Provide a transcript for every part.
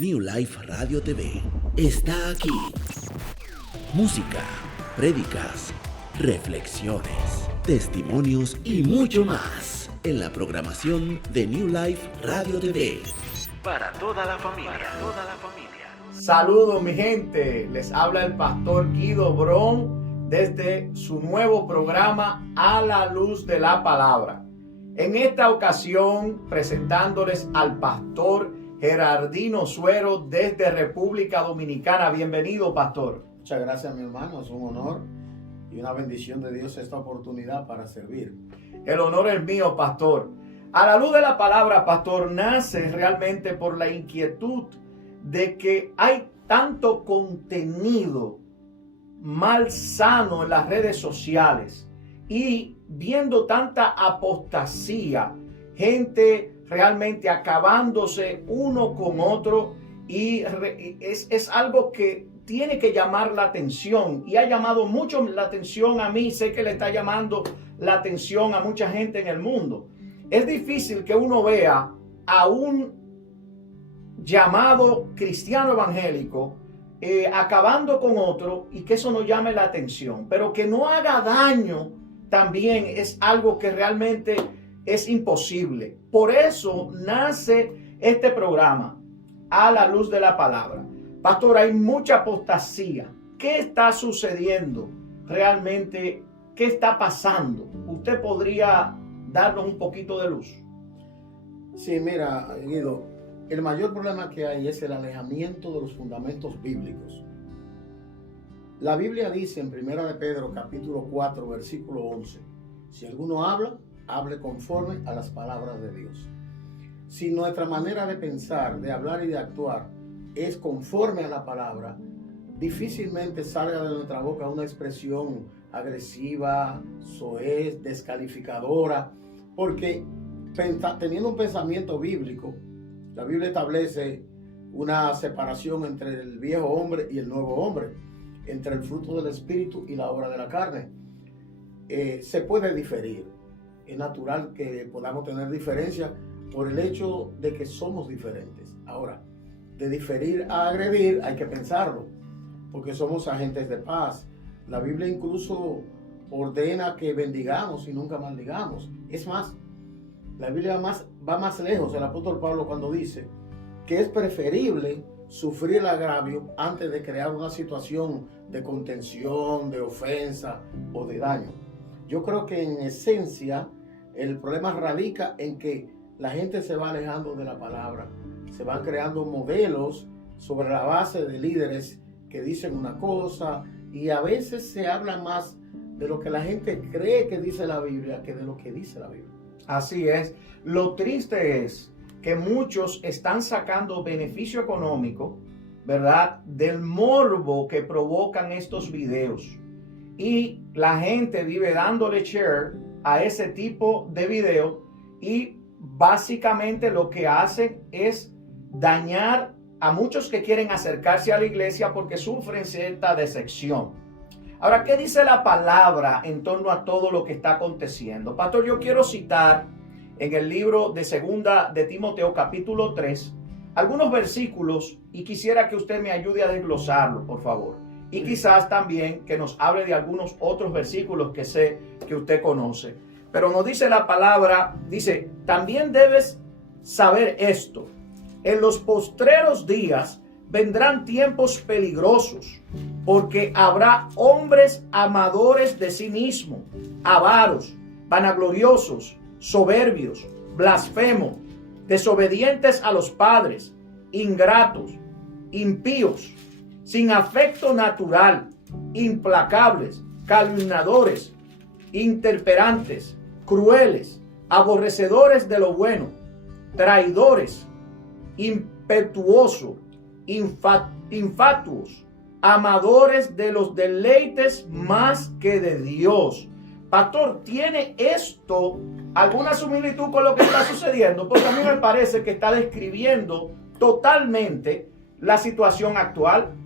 New Life Radio TV está aquí. Música, prédicas, reflexiones, testimonios y mucho más en la programación de New Life Radio TV. Para toda la familia. Saludos mi gente, les habla el pastor Guido Brón desde su nuevo programa A la Luz de la Palabra. En esta ocasión presentándoles al pastor Gerardino Suero desde República Dominicana. Bienvenido, pastor. Muchas gracias, mi hermano, es un honor y una bendición de Dios esta oportunidad para servir. El honor es mío, pastor. A la luz de la palabra, pastor, nace realmente por la inquietud de que hay tanto contenido malsano en las redes sociales y viendo tanta apostasía, gente realmente acabándose uno con otro, y es algo que tiene que llamar la atención y ha llamado mucho la atención a mí. Sé que le está llamando la atención a mucha gente en el mundo. Es difícil que uno vea a un llamado cristiano evangélico acabando con otro y que eso no llame la atención, pero que no haga daño también es algo que realmente es imposible. Por eso nace este programa, A la Luz de la Palabra. Pastor, hay mucha apostasía. ¿Qué está sucediendo realmente? ¿Qué está pasando? ¿Usted podría darnos un poquito de luz? Sí, mira, Guido, el mayor problema que hay es el alejamiento de los fundamentos bíblicos. La Biblia dice en 1 de Pedro capítulo 4 versículo 11, si alguno habla, hable conforme a las palabras de Dios. Si nuestra manera de pensar, de hablar y de actuar es conforme a la palabra, difícilmente salga de nuestra boca una expresión agresiva, soez, descalificadora, porque teniendo un pensamiento bíblico, la Biblia establece una separación entre el viejo hombre y el nuevo hombre, entre el fruto del espíritu y la obra de la carne. Se puede diferir, es natural que podamos tener diferencias por el hecho de que somos diferentes. Ahora, de diferir a agredir hay que pensarlo, porque somos agentes de paz. La Biblia incluso ordena que bendigamos y nunca maldigamos. Es más, la Biblia va más lejos. El apóstol Pablo cuando dice que es preferible sufrir el agravio antes de crear una situación de contención, de ofensa o de daño. Yo creo que en esencia el problema radica en que la gente se va alejando de la palabra. Se van creando modelos sobre la base de líderes que dicen una cosa y a veces se habla más de lo que la gente cree que dice la Biblia que de lo que dice la Biblia. Así es. Lo triste es que muchos están sacando beneficio económico, ¿verdad?, del morbo que provocan estos videos. Y la gente vive dándole share a ese tipo de video y básicamente lo que hacen es dañar a muchos que quieren acercarse a la iglesia porque sufren cierta decepción. Ahora, ¿qué dice la palabra en torno a todo lo que está aconteciendo? Pastor, yo quiero citar en el libro de Segunda de Timoteo capítulo 3 algunos versículos y quisiera que usted me ayude a desglosarlo, por favor. Y quizás también que nos hable de algunos otros versículos que sé que usted conoce. Pero nos dice la palabra, dice, también debes saber esto. En los postreros días vendrán tiempos peligrosos, porque habrá hombres amadores de sí mismos, avaros, vanagloriosos, soberbios, blasfemos, desobedientes a los padres, ingratos, impíos, sin afecto natural, implacables, calumniadores, intemperantes, crueles, aborrecedores de lo bueno, traidores, impetuosos, infatuos, amadores de los deleites más que de Dios. Pastor, ¿tiene esto alguna similitud con lo que está sucediendo? Porque a mí me parece que está describiendo totalmente la situación actual.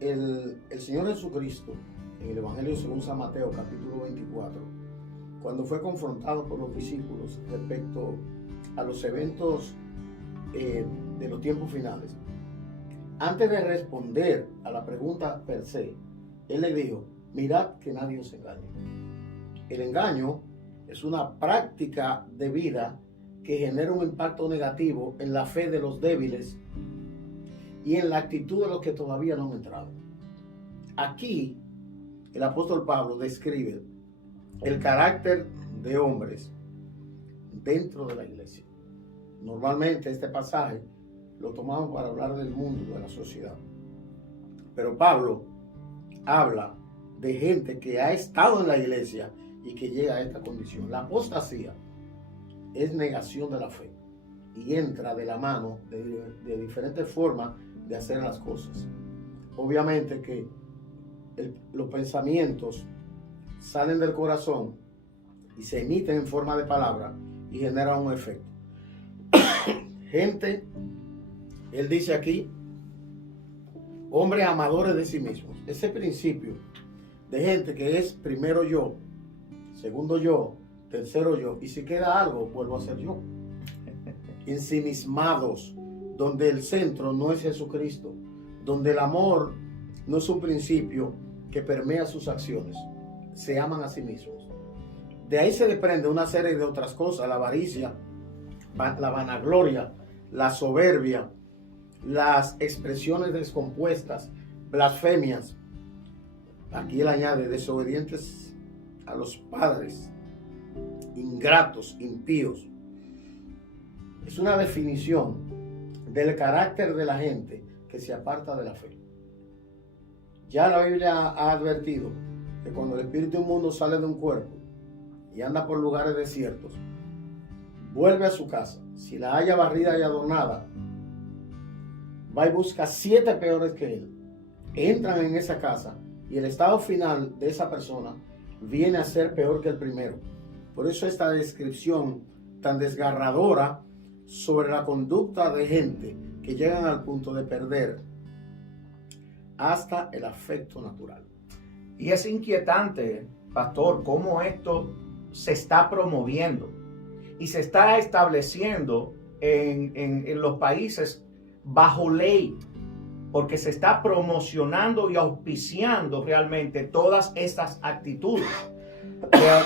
El Señor Jesucristo, en el Evangelio según San Mateo, capítulo 24, cuando fue confrontado por los discípulos respecto a los eventos de los tiempos finales, antes de responder a la pregunta per se, él le dijo, mirad que nadie os engañe. El engaño es una práctica de vida que genera un impacto negativo en la fe de los débiles y en la actitud de los que todavía no han entrado. Aquí, el apóstol Pablo describe el carácter de hombres dentro de la iglesia. Normalmente este pasaje lo tomamos para hablar del mundo, de la sociedad. Pero Pablo habla de gente que ha estado en la iglesia y que llega a esta condición. La apostasía es negación de la fe y entra de la mano de diferentes formas de hacer las cosas. Obviamente que los pensamientos salen del corazón y se emiten en forma de palabra y generan un efecto. Gente, él dice aquí, hombres amadores de sí mismos. Ese principio de gente que es primero yo, segundo yo, tercero yo, y si queda algo, vuelvo a ser yo. Ensimismados, donde el centro no es Jesucristo, donde el amor no es un principio que permea sus acciones, se aman a sí mismos. De ahí se desprende una serie de otras cosas, la avaricia, la vanagloria, la soberbia, las expresiones descompuestas, blasfemias. Aquí él añade desobedientes a los padres, ingratos, impíos. Es una definición del carácter de la gente que se aparta de la fe. Ya la Biblia ha advertido que cuando el espíritu inmundo sale de un cuerpo y anda por lugares desiertos, vuelve a su casa. Si la halla barrida y adornada, va y busca 7 peores que él. Entran en esa casa y el estado final de esa persona viene a ser peor que el primero. Por eso esta descripción tan desgarradora sobre la conducta de gente que llegan al punto de perder hasta el afecto natural. Y es inquietante, pastor, cómo esto se está promoviendo y se está estableciendo en los países bajo ley, porque se está promocionando y auspiciando realmente todas estas actitudes.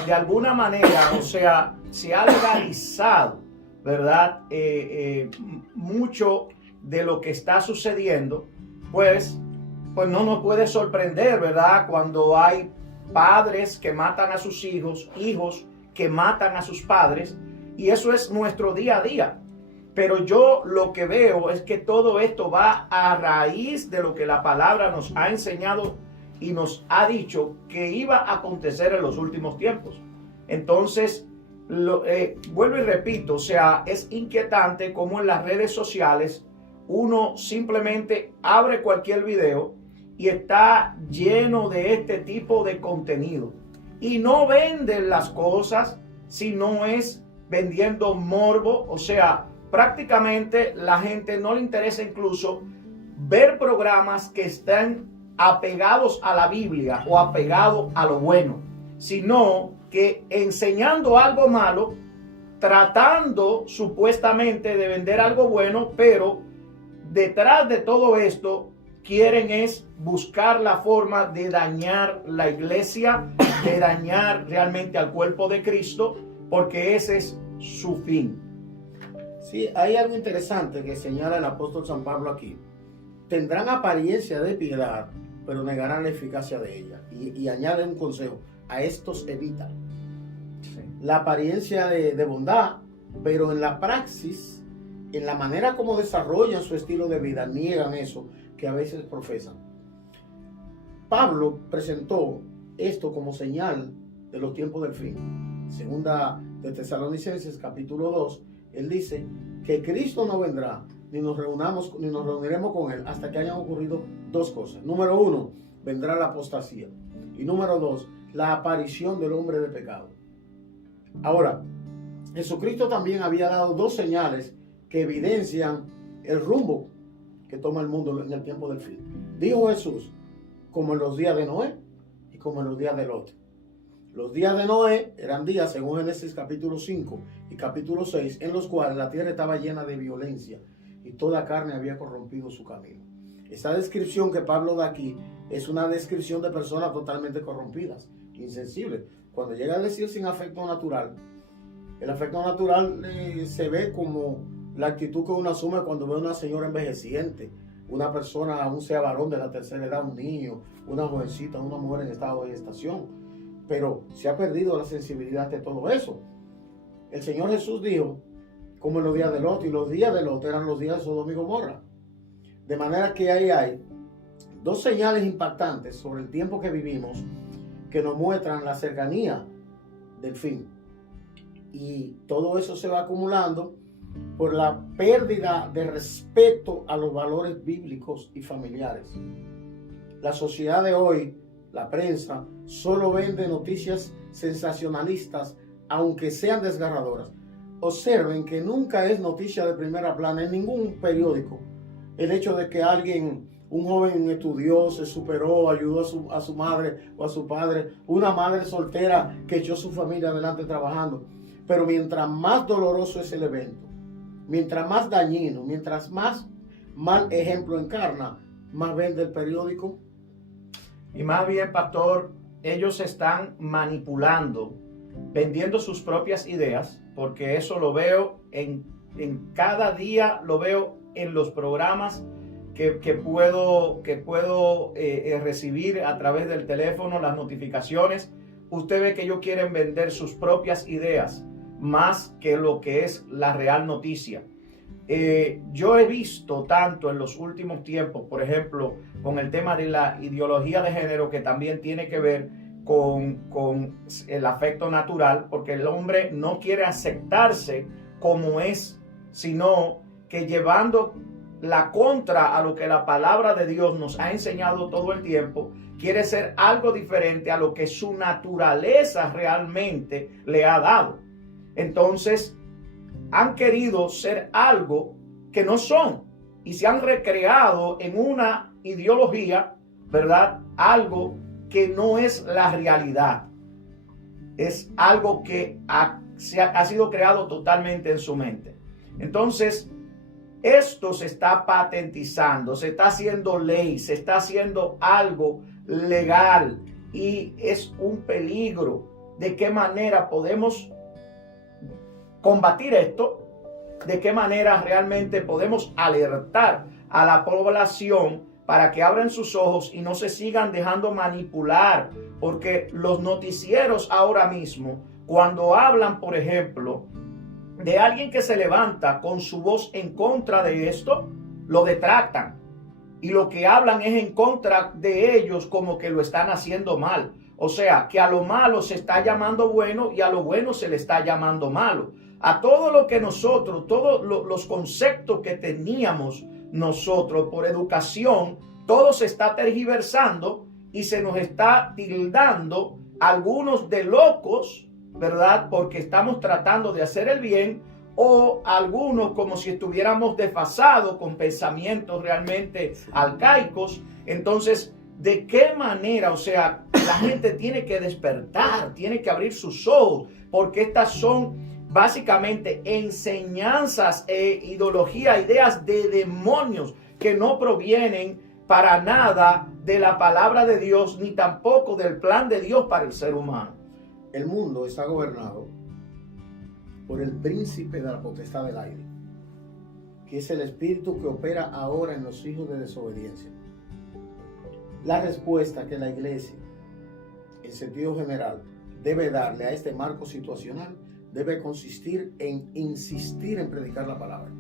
De alguna manera, o sea, se ha legalizado, ¿verdad? Mucho de lo que está sucediendo, pues no nos puede sorprender, ¿verdad? Cuando hay padres que matan a sus hijos, hijos que matan a sus padres, y eso es nuestro día a día. Pero yo lo que veo es que todo esto va a raíz de lo que la palabra nos ha enseñado y nos ha dicho que iba a acontecer en los últimos tiempos. Entonces, vuelvo y repito, o sea, es inquietante cómo en las redes sociales uno simplemente abre cualquier video y está lleno de este tipo de contenido. Y no venden las cosas si no es vendiendo morbo, o sea, prácticamente la gente no le interesa incluso ver programas que están apegados a la Biblia o apegados a lo bueno, sino que enseñando algo malo, tratando supuestamente de vender algo bueno, pero detrás de todo esto quieren es buscar la forma de dañar la iglesia, de dañar realmente al cuerpo de Cristo, porque ese es su fin. Sí, hay algo interesante que señala el apóstol San Pablo aquí. Tendrán apariencia de piedad, pero negarán la eficacia de ella. Y añade un consejo, a estos evitan. Sí. La apariencia de bondad, pero en la praxis, en la manera como desarrollan su estilo de vida, niegan eso que a veces profesan. Pablo presentó esto como señal de los tiempos del fin. Segunda de Tesalonicenses, capítulo 2, él dice que Cristo no vendrá, ni nos reuniremos con él hasta que hayan ocurrido 2 cosas. Número 1, vendrá la apostasía. Y número 2, la aparición del hombre de pecado. Ahora, Jesucristo también había dado 2 señales que evidencian el rumbo que toma el mundo en el tiempo del fin. Dijo Jesús, como en los días de Noé y como en los días de Lot. Los días de Noé eran días, según Génesis capítulo 5 y capítulo 6, en los cuales la tierra estaba llena de violencia y toda carne había corrompido su camino. Esa descripción que Pablo da aquí es una descripción de personas totalmente corrompidas, insensibles. Cuando llega a decir sin afecto natural, el afecto natural se ve como la actitud que uno asume cuando ve a una señora envejeciente, una persona, aún sea varón de la tercera edad, un niño, una jovencita, una mujer en estado de gestación. Pero se ha perdido la sensibilidad de todo eso. El Señor Jesús dijo, como en los días de Lot, y los días de Lot eran los días de Sodoma y Gomorra. De manera que ahí hay dos señales impactantes sobre el tiempo que vivimos que nos muestran la cercanía del fin. Y todo eso se va acumulando por la pérdida de respeto a los valores bíblicos y familiares. La sociedad de hoy, la prensa, solo vende noticias sensacionalistas, aunque sean desgarradoras. Observen que nunca es noticia de primera plana en ningún periódico el hecho de que alguien, un joven estudió, se superó, ayudó a su madre o a su padre, una madre soltera que echó su familia adelante trabajando. Pero mientras más doloroso es el evento, mientras más dañino, mientras más mal ejemplo encarna, más vende el periódico. Y más bien, pastor, ellos están manipulando, vendiendo sus propias ideas, porque eso lo veo en cada día, lo veo en los programas que puedo recibir a través del teléfono, las notificaciones. Usted ve que ellos quieren vender sus propias ideas más que lo que es la real noticia. Yo he visto tanto en los últimos tiempos, por ejemplo, con el tema de la ideología de género, que también tiene que ver con el afecto natural, porque el hombre no quiere aceptarse como es, sino que llevando la contra a lo que la palabra de Dios nos ha enseñado todo el tiempo, quiere ser algo diferente a lo que su naturaleza realmente le ha dado. Entonces, han querido ser algo que no son y se han recreado en una ideología, ¿verdad? Algo que no es la realidad. Es algo que ha sido creado totalmente en su mente. Entonces, esto se está patentizando, se está haciendo ley, se está haciendo algo legal y es un peligro. ¿De qué manera podemos combatir esto? ¿De qué manera realmente podemos alertar a la población para que abran sus ojos y no se sigan dejando manipular? Porque los noticieros ahora mismo, cuando hablan, por ejemplo, de alguien que se levanta con su voz en contra de esto, lo detractan. Y lo que hablan es en contra de ellos, como que lo están haciendo mal. O sea, que a lo malo se está llamando bueno y a lo bueno se le está llamando malo. A todo lo que nosotros, todos los conceptos que teníamos nosotros por educación, todo se está tergiversando y se nos está tildando algunos de locos, ¿verdad? Porque estamos tratando de hacer el bien, o algunos como si estuviéramos desfasados con pensamientos realmente arcaicos. Entonces, ¿de qué manera? O sea, la gente tiene que despertar, tiene que abrir sus ojos, porque estas son básicamente enseñanzas e ideología, ideas de demonios que no provienen para nada de la palabra de Dios, ni tampoco del plan de Dios para el ser humano. El mundo está gobernado por el príncipe de la potestad del aire, que es el espíritu que opera ahora en los hijos de desobediencia. La respuesta que la iglesia, en sentido general, debe darle a este marco situacional debe consistir en insistir en predicar la palabra.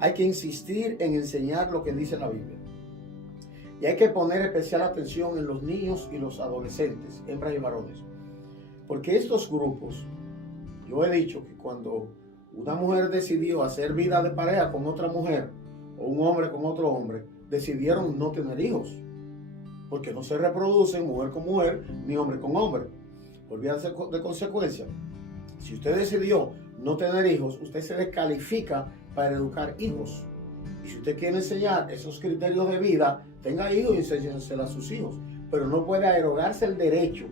Hay que insistir en enseñar lo que dice la Biblia. Y hay que poner especial atención en los niños y los adolescentes, hembras y varones. Porque estos grupos, yo he dicho que cuando una mujer decidió hacer vida de pareja con otra mujer, o un hombre con otro hombre, decidieron no tener hijos. Porque no se reproducen mujer con mujer, ni hombre con hombre. Olvídate de consecuencia. Si usted decidió no tener hijos, usted se descalifica para educar hijos. Y si usted quiere enseñar esos criterios de vida, tenga hijos y enséñensela a sus hijos. Pero no puede arrogarse el derecho.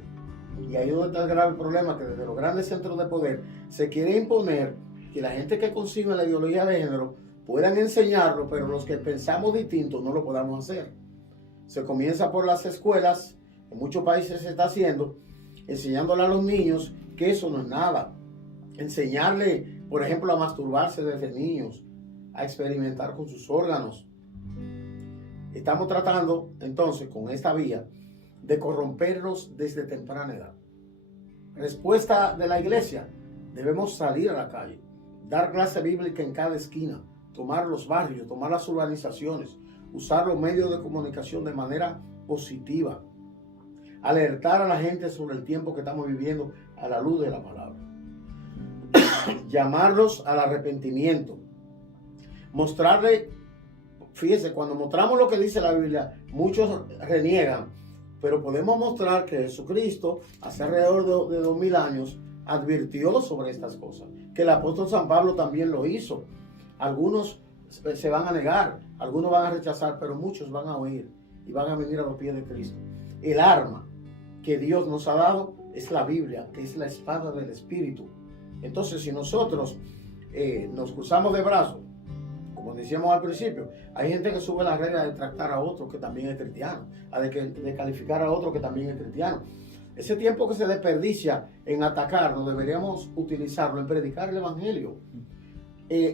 Y ahí es donde está el grave problema, que desde los grandes centros de poder se quiere imponer que la gente que consigue la ideología de género puedan enseñarlo, pero los que pensamos distinto no lo podamos hacer. Se comienza por las escuelas, en muchos países se está haciendo, enseñándole a los niños que eso no es nada. Enseñarle, por ejemplo, a masturbarse desde niños, a experimentar con sus órganos. Estamos tratando, entonces, con esta vía, de corromperlos desde temprana edad. Respuesta de la iglesia: debemos salir a la calle, dar clase bíblica en cada esquina, tomar los barrios, tomar las urbanizaciones, usar los medios de comunicación de manera positiva, alertar a la gente sobre el tiempo que estamos viviendo a la luz de la palabra, llamarlos al arrepentimiento, mostrarle. Fíjese, cuando mostramos lo que dice la Biblia, muchos reniegan, pero podemos mostrar que Jesucristo, hace alrededor de 2000 años, advirtió sobre estas cosas, que el apóstol San Pablo también lo hizo. Algunos se van a negar, algunos van a rechazar, pero muchos van a oír y van a venir a los pies de Cristo. El arma que Dios nos ha dado es la Biblia, que es la espada del Espíritu. Entonces, si nosotros nos cruzamos de brazos, como decíamos al principio, hay gente que sube la regla de tratar a otro que también es cristiano, de calificar a otro que también es cristiano. Ese tiempo que se desperdicia en atacarnos, deberíamos utilizarlo en predicar el evangelio.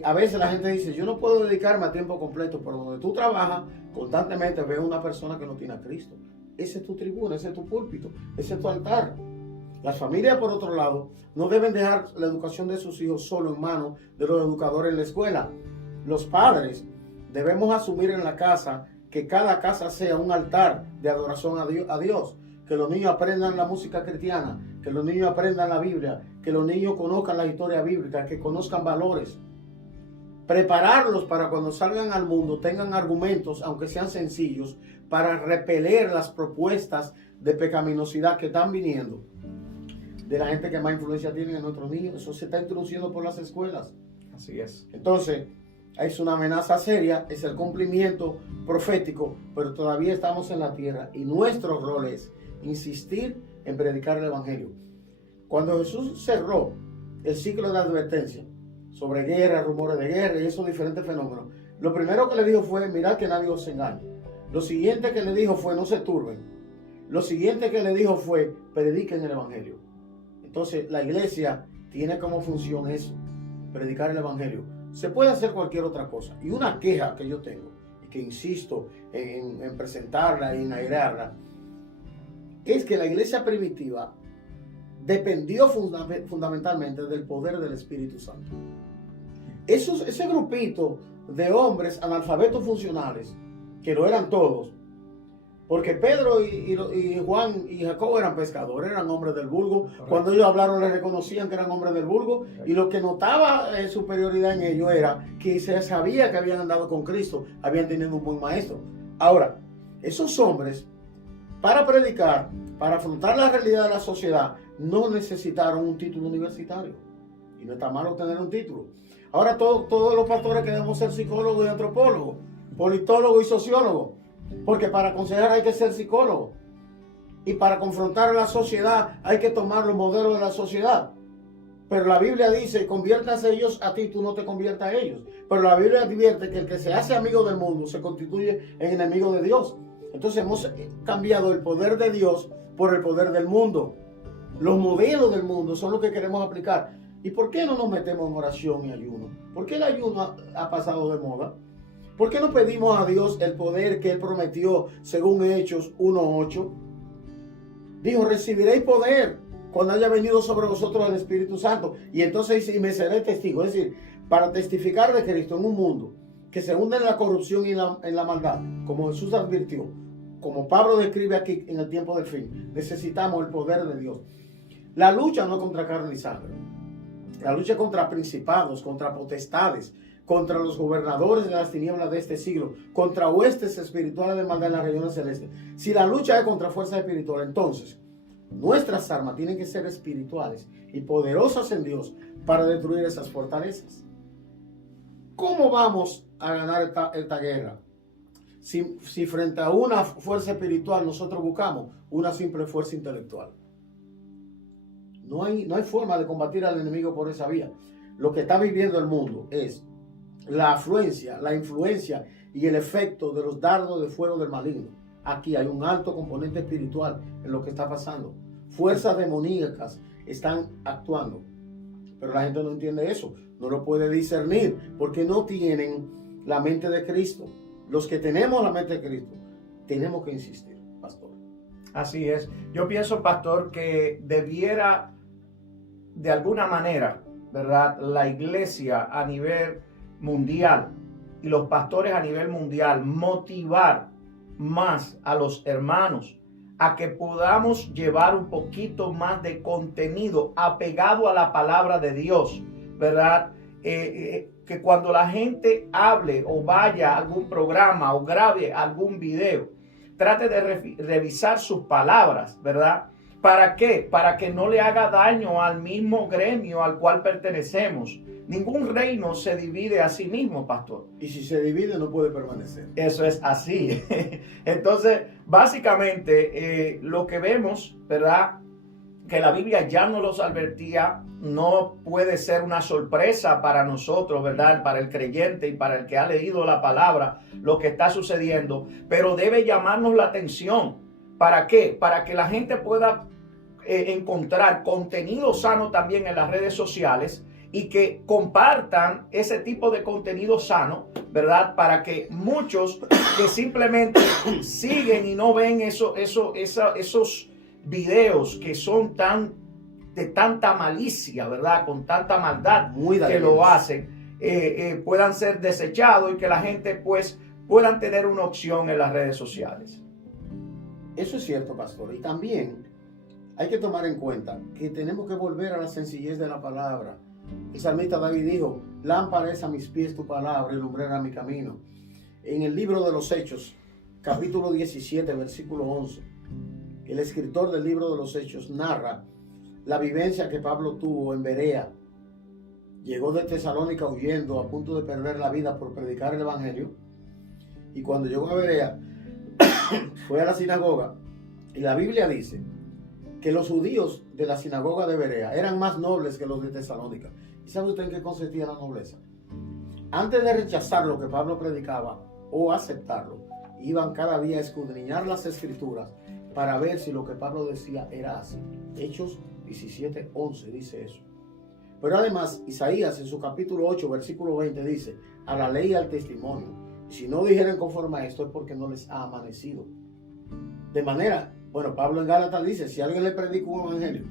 A veces la gente dice, yo no puedo dedicarme a tiempo completo, pero donde tú trabajas, constantemente ves una persona que no tiene a Cristo. Ese es tu tribuna, ese es tu púlpito, ese es tu altar. Las familias, por otro lado, no deben dejar la educación de sus hijos solo en manos de los educadores en la escuela. Los padres debemos asumir en la casa que cada casa sea un altar de adoración a Dios, que los niños aprendan la música cristiana, que los niños aprendan la Biblia, que los niños conozcan la historia bíblica, que conozcan valores. Prepararlos para cuando salgan al mundo tengan argumentos, aunque sean sencillos, para repeler las propuestas de pecaminosidad que están viniendo de la gente que más influencia tiene en nuestros niños. Eso se está introduciendo por las escuelas. Así es. Entonces, es una amenaza seria, es el cumplimiento profético, pero todavía estamos en la tierra y nuestro rol es insistir en predicar el evangelio. Cuando Jesús cerró el ciclo de advertencia sobre guerra, rumores de guerra y esos diferentes fenómenos, lo primero que le dijo fue: mirad que nadie os engañe. Lo siguiente que le dijo fue: no se turben. Lo siguiente que le dijo fue: prediquen el evangelio. Entonces, la iglesia tiene como función eso, predicar el evangelio. Se puede hacer cualquier otra cosa. Y una queja que yo tengo, y que insisto en presentarla y en airarla, es que la iglesia primitiva dependió fundamentalmente del poder del Espíritu Santo. Ese grupito de hombres analfabetos funcionales, que lo eran todos, porque Pedro y Juan y Jacobo eran pescadores, eran hombres del vulgo. Correcto. Cuando ellos hablaron, les reconocían que eran hombres del vulgo. Correcto. Y lo que notaba superioridad en ellos era que se sabía que habían andado con Cristo, habían tenido un buen maestro. Ahora, esos hombres, para predicar, para afrontar la realidad de la sociedad, no necesitaron un título universitario. Y no está malo tener un título. Ahora todos los pastores queremos ser psicólogos y antropólogos, politólogos y sociólogos. Porque para aconsejar hay que ser psicólogo. Y para confrontar a la sociedad hay que tomar los modelos de la sociedad. Pero la Biblia dice: conviértase ellos a ti, tú no te conviertas a ellos. Pero la Biblia advierte que el que se hace amigo del mundo se constituye en enemigo de Dios. Entonces hemos cambiado el poder de Dios por el poder del mundo. Los modelos del mundo son los que queremos aplicar. ¿Y por qué no nos metemos en oración y ayuno? ¿Por qué el ayuno ha pasado de moda? ¿Por qué no pedimos a Dios el poder que Él prometió según Hechos 1:8? Dijo: recibiréis poder cuando haya venido sobre vosotros el Espíritu Santo. Y entonces dice: y me seré testigo. Es decir, para testificar de Cristo en un mundo que se hunde en la corrupción y en la maldad, como Jesús advirtió, como Pablo describe aquí en el tiempo del fin, necesitamos el poder de Dios. La lucha no es contra carne y sangre. La lucha es contra principados, contra potestades, contra los gobernadores de las tinieblas de este siglo, contra huestes espirituales de maldad en las regiones celestes. Si la lucha es contra fuerzas espirituales, entonces nuestras armas tienen que ser espirituales y poderosas en Dios para destruir esas fortalezas. ¿Cómo vamos a ganar esta guerra? Si frente a una fuerza espiritual nosotros buscamos una simple fuerza intelectual. No hay forma de combatir al enemigo por esa vía. Lo que está viviendo el mundo es la afluencia, la influencia y el efecto de los dardos de fuego del maligno. Aquí hay un alto componente espiritual en lo que está pasando. Fuerzas demoníacas están actuando, pero la gente no entiende eso, no lo puede discernir porque no tienen la mente de Cristo. Los que tenemos la mente de Cristo tenemos que insistir, pastor. Así es. Yo pienso, pastor, que debiera de alguna manera, ¿verdad?, la iglesia a nivel mundial y los pastores a nivel mundial motivar más a los hermanos a que podamos llevar un poquito más de contenido apegado a la palabra de Dios, ¿verdad? Que cuando la gente hable o vaya a algún programa o grabe algún video, trate de revisar sus palabras, ¿verdad? ¿Para qué? Para que no le haga daño al mismo gremio al cual pertenecemos. Ningún reino se divide a sí mismo, pastor. Y si se divide no puede permanecer. Eso es así. Entonces, básicamente, lo que vemos, ¿verdad?, que la Biblia ya nos los advertía, no puede ser una sorpresa para nosotros, ¿verdad?, para el creyente y para el que ha leído la palabra, lo que está sucediendo, pero debe llamarnos la atención. ¿Para qué? Para que la gente pueda encontrar contenido sano también en las redes sociales y que compartan ese tipo de contenido sano, ¿verdad? Para que muchos que simplemente siguen y no ven esos videos que son de tanta malicia, ¿verdad? Con tanta maldad que lo hacen, puedan ser desechados y que la gente pues puedan tener una opción en las redes sociales. Eso es cierto, pastor. Y también hay que tomar en cuenta que tenemos que volver a la sencillez de la palabra. El salmista David dijo: lámpara es a mis pies tu palabra y lumbrera a mi camino. En el libro de los Hechos, capítulo 17, versículo 11, el escritor del libro de los Hechos narra la vivencia que Pablo tuvo en Berea. Llegó de Tesalónica huyendo, a punto de perder la vida por predicar el evangelio. Y cuando llegó a Berea, fue a la sinagoga, y la Biblia dice que los judíos de la sinagoga de Berea eran más nobles que los de Tesalónica. ¿Y sabe usted en qué consistía la nobleza? Antes de rechazar lo que Pablo predicaba o aceptarlo, iban cada día a escudriñar las escrituras para ver si lo que Pablo decía era así. Hechos 17:11 dice eso. Pero además, Isaías en su capítulo 8, versículo 20 dice: a la ley y al testimonio. Y si no dijeren conforme a esto es porque no les ha amanecido. De manera, bueno, Pablo en Gálatas dice: si alguien le predica un evangelio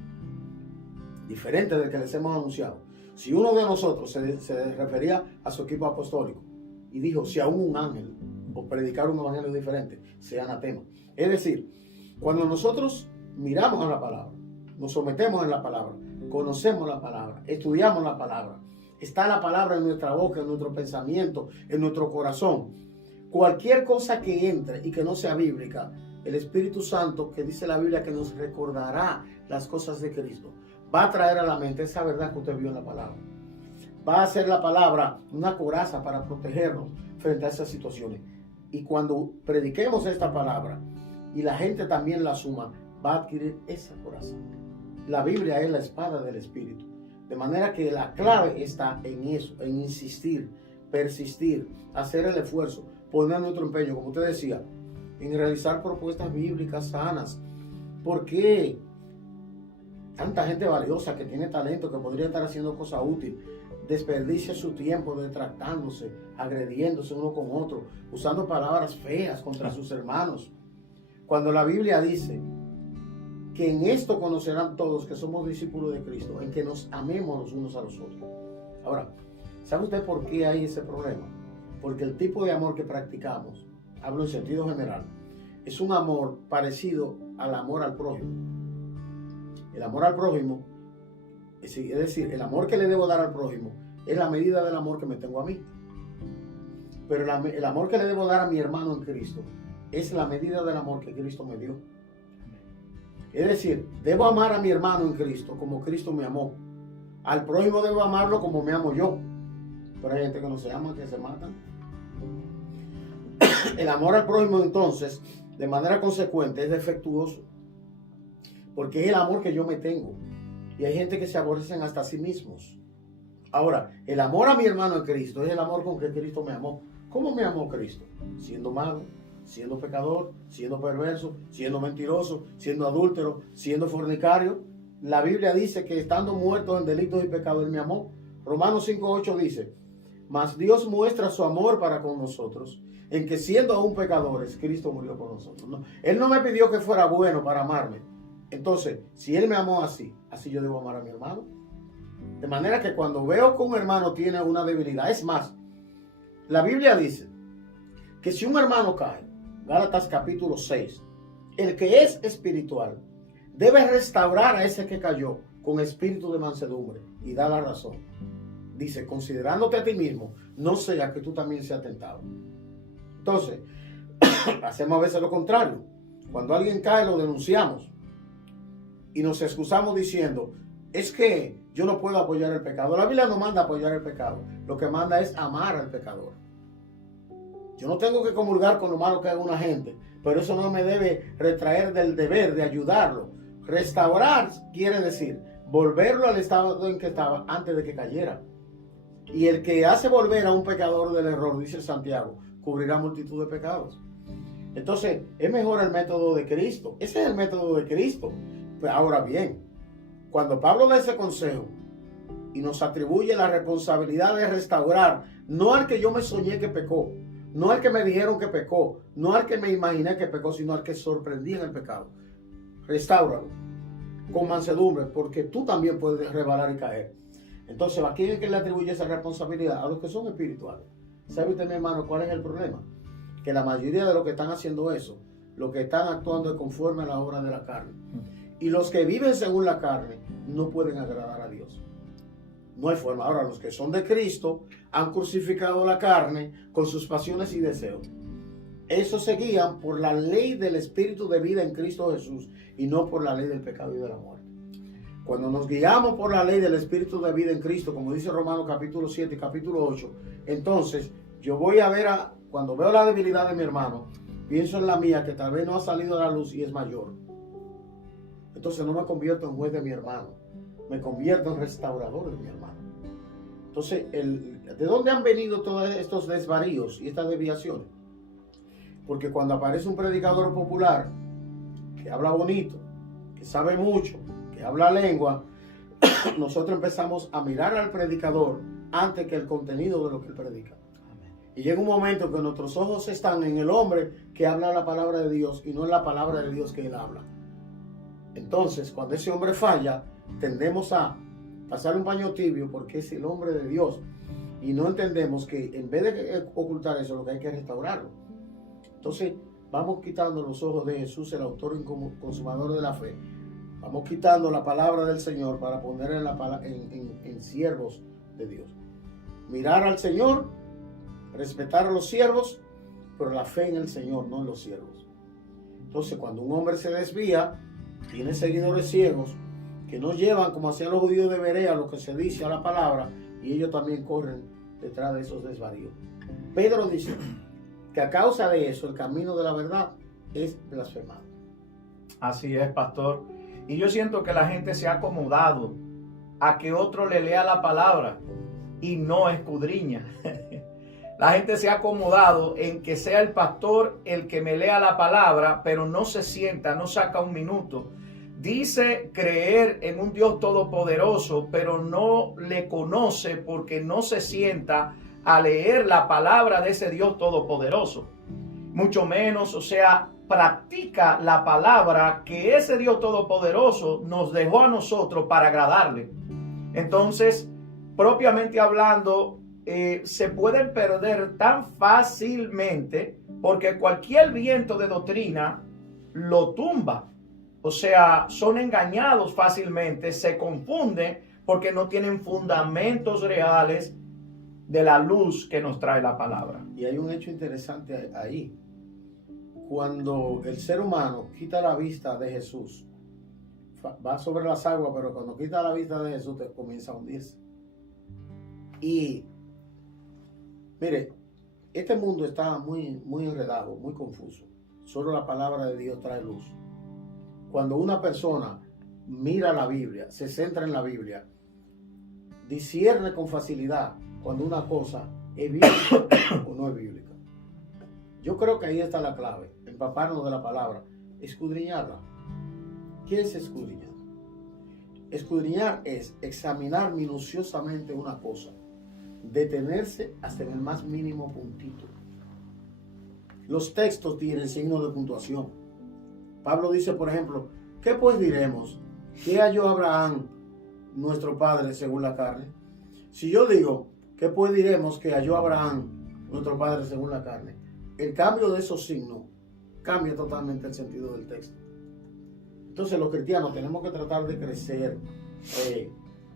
diferente del que les hemos anunciado, si uno de nosotros se refería a su equipo apostólico y dijo: si aún un ángel o predicar un evangelio diferente, sea anatema. Es decir, cuando nosotros miramos a la palabra, nos sometemos en la palabra, conocemos la palabra, estudiamos la palabra, está la palabra en nuestra boca, en nuestro pensamiento, en nuestro corazón. Cualquier cosa que entre y que no sea bíblica, el Espíritu Santo, que dice la Biblia que nos recordará las cosas de Cristo, va a traer a la mente esa verdad que usted vio en la palabra. Va a hacer la palabra una coraza para protegernos frente a esas situaciones. Y cuando prediquemos esta palabra y la gente también la asuma, va a adquirir esa coraza. La Biblia es la espada del Espíritu. De manera que la clave está en eso, en insistir, persistir, hacer el esfuerzo, poner nuestro empeño, como usted decía, en realizar propuestas bíblicas sanas. ¿Por qué tanta gente valiosa que tiene talento, que podría estar haciendo cosas útiles, desperdicia su tiempo detractándose, agrediéndose uno con otro, usando palabras feas contra sus hermanos? Cuando la Biblia dice que en esto conocerán todos que somos discípulos de Cristo, en que nos amemos los unos a los otros. Ahora, ¿sabe usted por qué hay ese problema? Porque el tipo de amor que practicamos, hablo en sentido general, es un amor parecido al amor al prójimo. El amor al prójimo, es decir, el amor que le debo dar al prójimo es la medida del amor que me tengo a mí. Pero el amor que le debo dar a mi hermano en Cristo es la medida del amor que Cristo me dio. Es decir, debo amar a mi hermano en Cristo como Cristo me amó. Al prójimo debo amarlo como me amo yo. Pero hay gente que no se ama, que se matan. El amor al prójimo, entonces, de manera consecuente, es defectuoso. Porque es el amor que yo me tengo. Y hay gente que se aborrecen hasta a sí mismos. Ahora, el amor a mi hermano en Cristo es el amor con que Cristo me amó. ¿Cómo me amó Cristo? Siendo malo, siendo pecador, siendo perverso, siendo mentiroso, siendo adúltero, siendo fornicario. La Biblia dice que estando muertos en delitos y pecados, Él me amó. Romanos 5:8 dice, mas Dios muestra su amor para con nosotros, en que siendo aún pecadores, Cristo murió por nosotros. No, Él no me pidió que fuera bueno para amarme. Entonces, si Él me amó así, así yo debo amar a mi hermano. De manera que cuando veo que un hermano tiene una debilidad, es más, la Biblia dice que si un hermano cae, Gálatas capítulo 6, el que es espiritual debe restaurar a ese que cayó con espíritu de mansedumbre y da la razón. Dice, considerándote a ti mismo, no sea que tú también seas tentado. Entonces, hacemos a veces lo contrario. Cuando alguien cae, lo denunciamos y nos excusamos diciendo, es que yo no puedo apoyar el pecado. La Biblia no manda apoyar el pecado. Lo que manda es amar al pecador. Yo no tengo que comulgar con lo malo que haga una gente, pero eso no me debe retraer del deber de ayudarlo. Restaurar quiere decir volverlo al estado en que estaba antes de que cayera. Y el que hace volver a un pecador del error, dice Santiago, cubrirá multitud de pecados. Entonces, es mejor el método de Cristo. Ese es el método de Cristo. Pues ahora bien, cuando Pablo da ese consejo y nos atribuye la responsabilidad de restaurar, no al que yo me soñé que pecó, no al que me dijeron que pecó, no al que me imaginé que pecó, sino al que sorprendí en el pecado. Restáuralo con mansedumbre, porque tú también puedes resbalar y caer. Entonces, ¿a quién es que le atribuye esa responsabilidad? A los que son espirituales. ¿Sabe usted, mi hermano, cuál es el problema? Que la mayoría de los que están haciendo eso, los que están actuando conforme a la obra de la carne, y los que viven según la carne, no pueden agradar a Dios. No hay forma. Ahora, los que son de Cristo han crucificado la carne con sus pasiones y deseos. Esos se guían por la ley del Espíritu de vida en Cristo Jesús y no por la ley del pecado y de la muerte. Cuando nos guiamos por la ley del Espíritu de vida en Cristo, como dice Romanos capítulo 7 y capítulo 8, entonces yo voy a ver, cuando veo la debilidad de mi hermano, pienso en la mía que tal vez no ha salido a la luz y es mayor. Entonces no me convierto en juez de mi hermano, me convierto en restaurador de mi hermano. Entonces, ¿de dónde han venido todos estos desvaríos y estas desviaciones? Porque cuando aparece un predicador popular que habla bonito, que sabe mucho, que habla lengua, nosotros empezamos a mirar al predicador antes que el contenido de lo que él predica. Y llega un momento que nuestros ojos están en el hombre que habla la palabra de Dios y no en la palabra de Dios que él habla. Entonces, cuando ese hombre falla, tendemos a pasarle un paño tibio porque es el hombre de Dios. Y no entendemos que en vez de ocultar eso, lo que hay que restaurarlo. Entonces, vamos quitando los ojos de Jesús, el autor y consumador de la fe. Vamos quitando la palabra del Señor para ponerla en siervos de Dios. Mirar al Señor, respetar a los siervos, pero la fe en el Señor, no en los siervos. Entonces, cuando un hombre se desvía, tiene seguidores ciegos que no llevan, como hacían los judíos de Berea, lo que se dice a la palabra, y ellos también corren detrás de esos desvaríos. Pedro dice que a causa de eso, el camino de la verdad es blasfemado. Así es, pastor. Y yo siento que la gente se ha acomodado a que otro le lea la palabra y no escudriña. La gente se ha acomodado en que sea el pastor el que me lea la palabra, pero no se sienta, no saca un minuto. Dice creer en un Dios todopoderoso, pero no le conoce porque no se sienta a leer la palabra de ese Dios todopoderoso. Mucho menos, practica la palabra que ese Dios todopoderoso nos dejó a nosotros para agradarle. Entonces, propiamente hablando, se pueden perder tan fácilmente porque cualquier viento de doctrina lo tumba. Son engañados fácilmente, se confunden porque no tienen fundamentos reales de la luz que nos trae la palabra. Y hay un hecho interesante ahí. Cuando el ser humano quita la vista de Jesús, va sobre las aguas, pero cuando quita la vista de Jesús, te comienza a hundirse. Y mire, este mundo está muy, muy enredado, muy confuso. Solo la palabra de Dios trae luz. Cuando una persona mira la Biblia, se centra en la Biblia, discierne con facilidad cuando una cosa es bíblica o no es bíblica. Yo creo que ahí está la clave, empaparnos de la palabra, escudriñarla. ¿Qué es escudriñar? Escudriñar es examinar minuciosamente una cosa, detenerse hasta en el más mínimo puntito. Los textos tienen signos de puntuación. Pablo dice, por ejemplo, ¿qué pues diremos? ¿Qué halló Abraham, nuestro padre, según la carne? Si yo digo, ¿qué pues diremos que halló Abraham, nuestro padre, según la carne? El cambio de esos signos cambia totalmente el sentido del texto. Entonces los cristianos tenemos que tratar de crecer,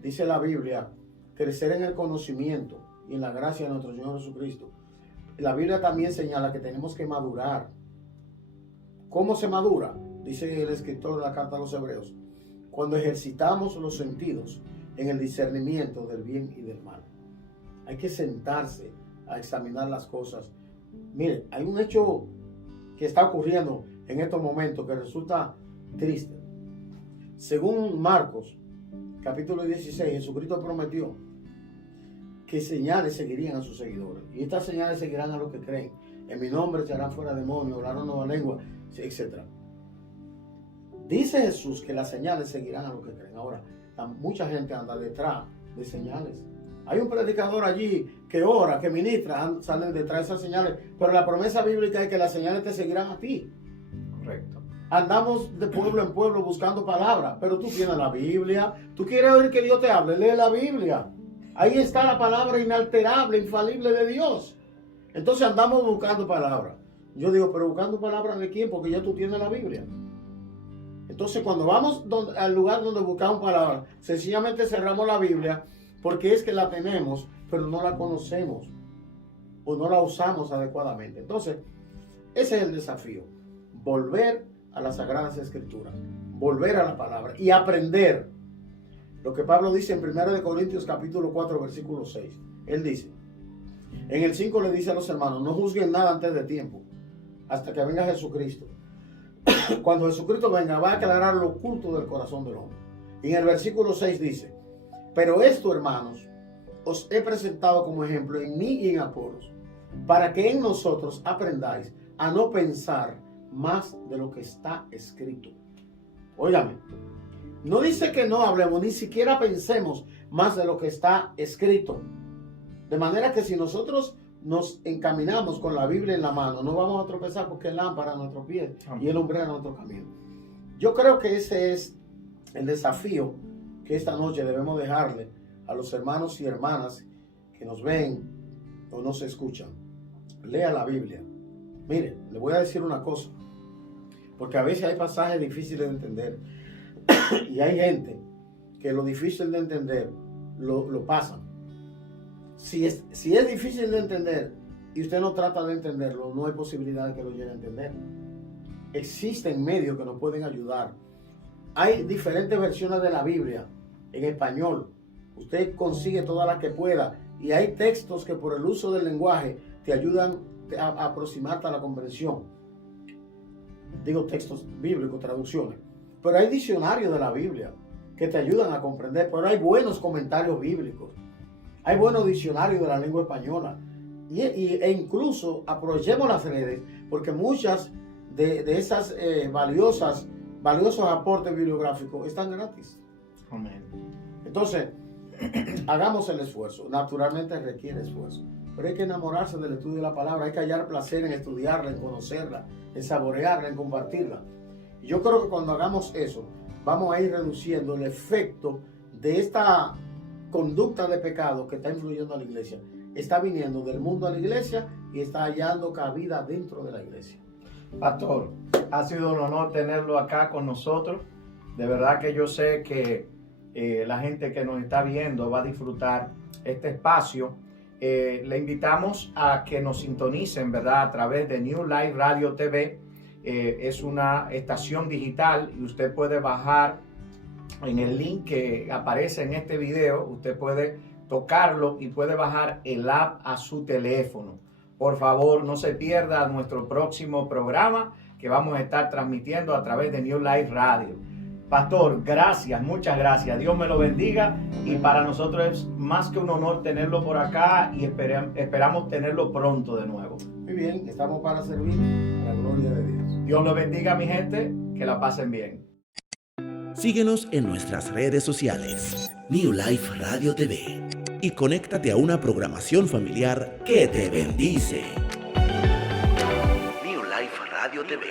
dice la Biblia, crecer en el conocimiento y en la gracia de nuestro Señor Jesucristo. La Biblia también señala que tenemos que madurar. ¿Cómo se madura? Dice el escritor de la carta a los Hebreos, cuando ejercitamos los sentidos en el discernimiento del bien y del mal. Hay que sentarse a examinar las cosas. Mire, hay un hecho que está ocurriendo en estos momentos que resulta triste. Según Marcos, capítulo 16, Jesucristo prometió que señales seguirían a sus seguidores. Y estas señales seguirán a los que creen. En mi nombre echarán fuera demonios, hablarán nueva lengua, etc. Dice Jesús que las señales seguirán a los que creen. Ahora, mucha gente anda detrás de señales. Hay un predicador allí que ora, que ministra, salen detrás de esas señales, pero la promesa bíblica es que las señales te seguirán a ti. Correcto. Andamos de pueblo en pueblo buscando palabras, pero tú tienes la Biblia. Tú quieres oír que Dios te hable, lee la Biblia. Ahí está la palabra inalterable, infalible de Dios. Entonces andamos buscando palabras. Yo digo, pero buscando palabras de quién, porque ya tú tienes la Biblia. Entonces cuando vamos al lugar donde buscamos palabras, sencillamente cerramos la Biblia porque es que la tenemos, pero no la conocemos o no la usamos adecuadamente. Entonces, ese es el desafío. Volver a las Sagradas Escrituras, volver a la palabra y aprender lo que Pablo dice en 1 Corintios capítulo 4, versículo 6. Él dice, en el 5 le dice a los hermanos, no juzguen nada antes de tiempo, hasta que venga Jesucristo. Cuando Jesucristo venga, va a aclarar lo oculto del corazón del hombre. Y en el versículo 6 dice, pero esto, hermanos, os he presentado como ejemplo en mí y en Apolos, para que en nosotros aprendáis a no pensar más de lo que está escrito. Óigame, no dice que no hablemos, ni siquiera pensemos más de lo que está escrito. De manera que si nosotros nos encaminamos con la Biblia en la mano, no vamos a tropezar porque es lámpara a nuestros pies y el lumbrera a nuestro camino. Yo creo que ese es el desafío que esta noche debemos dejarle a los hermanos y hermanas que nos ven o nos escuchan. Lea la Biblia. Mire, le voy a decir una cosa, porque a veces hay pasajes difíciles de entender y hay gente que lo difícil de entender lo pasan. Si es difícil de entender y usted no trata de entenderlo, no hay posibilidad de que lo llegue a entender. Existen medios que nos pueden ayudar. Hay diferentes versiones de la Biblia en español. Usted consigue todas las que pueda. Y hay textos que por el uso del lenguaje te ayudan a aproximarte a la comprensión. Digo textos bíblicos, traducciones. Pero hay diccionarios de la Biblia que te ayudan a comprender. Pero hay buenos comentarios bíblicos. Hay buenos diccionarios de la lengua española. E incluso aprovechemos las redes, porque muchas de esas valiosos aportes bibliográficos están gratis. Amén. Entonces, hagamos el esfuerzo. Naturalmente requiere esfuerzo, pero hay que enamorarse del estudio de la palabra. Hay que hallar placer en estudiarla, en conocerla, en saborearla, en compartirla. Y yo creo que cuando hagamos eso, vamos a ir reduciendo el efecto de esta conducta de pecado que está influyendo a la iglesia. Está viniendo del mundo a la iglesia y está hallando cabida dentro de la iglesia. Pastor, ha sido un honor tenerlo acá con nosotros. De verdad que yo sé que la gente que nos está viendo va a disfrutar este espacio. Le invitamos a que nos sintonicen, ¿verdad?, a través de New Life Radio TV. Es una estación digital y usted puede bajar en el link que aparece en este video. Usted puede tocarlo y puede bajar el app a su teléfono. Por favor, no se pierda nuestro próximo programa que vamos a estar transmitiendo a través de New Life Radio. Pastor, gracias, muchas gracias. Dios me lo bendiga y para nosotros es más que un honor tenerlo por acá y esperamos tenerlo pronto de nuevo. Muy bien, estamos para servir a la gloria de Dios. Dios los bendiga, mi gente, que la pasen bien. Síguenos en nuestras redes sociales, New Life Radio TV, y conéctate a una programación familiar que te bendice. New Life Radio TV.